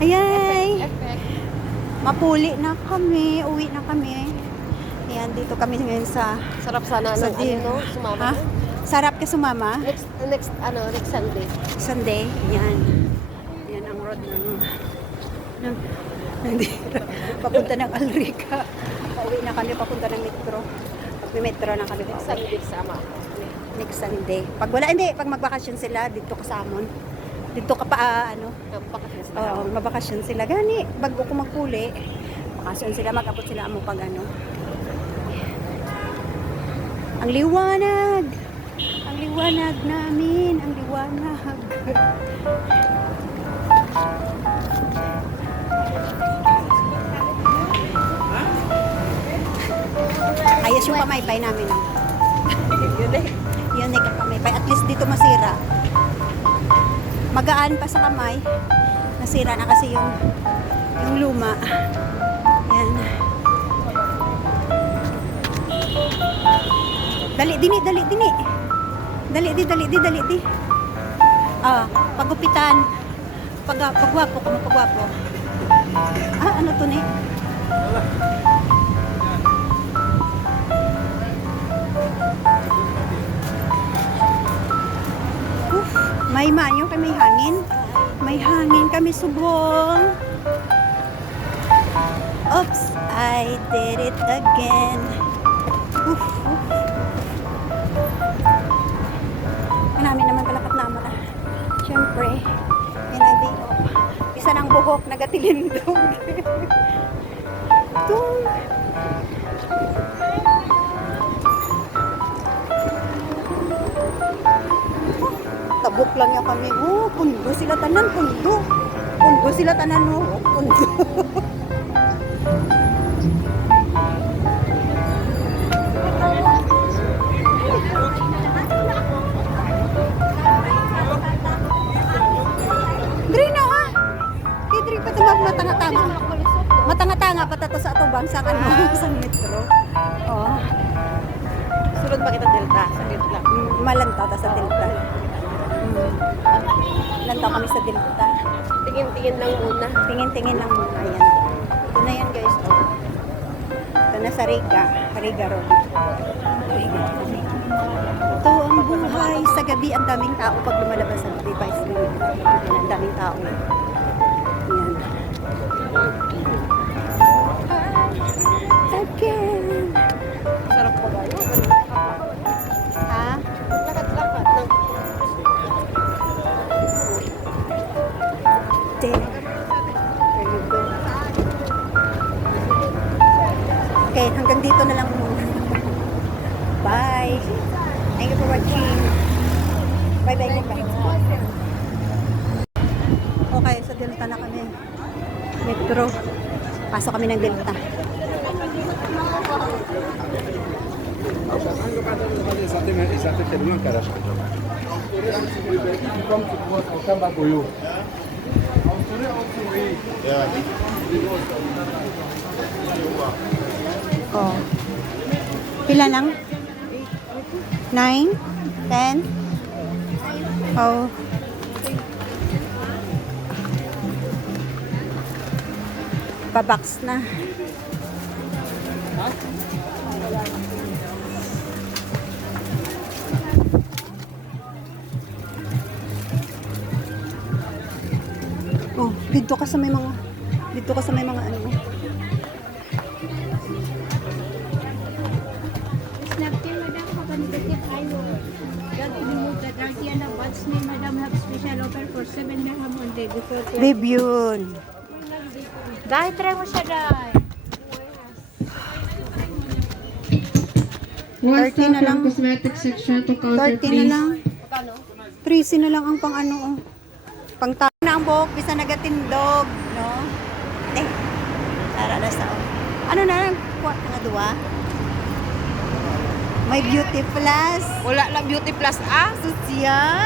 Ayay! Mapuli na kami. Uwi na kami. Ayan, dito kami ngayon sa... Sarap sana Sa ng ano, no? Sumama. Ha? Sarap ka sumama? Next, next, ano, next Sunday. Sunday. Yan. Yan ang road ng... ng ng papunta ng Alrica. Pauwi na kami papunta ng metro. May metro na kami Next. Sunday sama. Next Sunday. Pag wala, hindi. Pag magbakasyon sila, dito ka sa amon. Dito ka pa, ah, ano, Napakasya sila. Oo, mabakasyon sila. Gani, bago ko magpuli, bakasyon sila, mag-abot sila amo pag ano. Ang liwanag! Ang liwanag namin! Ang liwanag! Ayos yung pamaypay namin. Oh. Yun eh. Yun eh, pamaypay. At least dito masira. Magaan pa sa kamay. Nasira na kasi yung yung luma. Yan. Dali, dini, dali, dini. Dali, di, dali, di, dali, di. Ah, pagupitan. Pag, pagwapo, kamo pagwapo. Ah, ano to ni? Uf, kami subong. Oops, I did it again. Uf. Ang namin naman kalapat na amara. Siyempre, yan ang di, oh, isa ng buhok nagatilindog. Tung. Tabok lang niya kami. Oh, pundo sila tanan, pundo. Pundo sila tanan, oh, pundo. Dre na ah. Dre pa tumag matanga-tanga. Matanga-tanga pa tato sa atubang sa kan sa metro. Delta. Tingin-tingin lang muna. Tingin-tingin lang muna yan. Ito na yan guys. Oh. Ito na sa Riga. Riga Road. Ito ang buhay sa gabi. Ang daming tao pag lumalabas sa device mo. Yan, ang daming tao. Hanggang dito na lang muna. Bye. Thank you for watching. Bye bye. Bye bye. Okay, sa Delta na kami. Metro. Pasok kami ng Delta. Ça Oh. Pila lang? Nine? Ten? Oh. Pabox na. Oh, dito ka sa may mga dito ka sa may mga ano. Special offer for 7 dirham only before 12. Babe yun. Dahil try mo siya, dahil. 30 na lang. cosmetic section to counter 30 na lang. 13 na lang ang pang ano. oh. Pang ta na ang buhok, bisa nagatindog, no? Eh, tara na sa Ano na lang? Kuha nga duwa. May beauty plus. Wala lang beauty plus ah. Sosyal.